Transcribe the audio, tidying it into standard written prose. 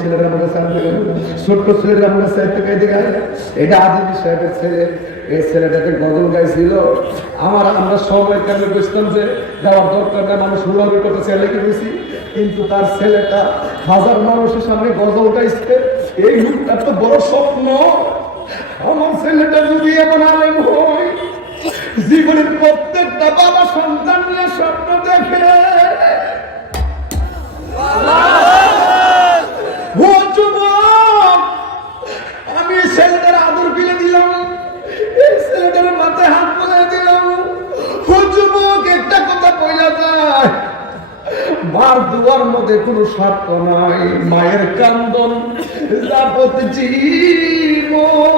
ছেলেরা আমাকে চাইতে গেল, ছোট্ট ছেলেরা আমাকে চাইতে গাইতে গেল। এটা আদিল সাহেবের ছেলে, এই ছেলেটাকে গজল গাইছিল। আমরা সবাই কেন বুঝতাম যে গাওয়ার দরকার না, মানুষ হুড়াহুড়ি করতে ছেলে কি বুঝি, কিন্তু তার ছেলেটা হাজার মানুষের সামনে গজল গাইছে। এই লোকটা তো বড় স্বপ্ন, আমার ছেলেটা যদি এমন আলেম হয়। জীবনের প্রত্যেকটা বাবা সন্তান নিয়ে স্বপ্ন দেখে। ও যুবক, আমি ছেলেটার আদর ফেলে দিলাম, এই ছেলেটার মাথায় হাত বোলাই দিলাম। ও যুবক, একটা কথা বলা যায়, মার দুয়ার মধ্যে কোনো স্বার্থ নাই, মায়ের কান্দন যাবত জীবন।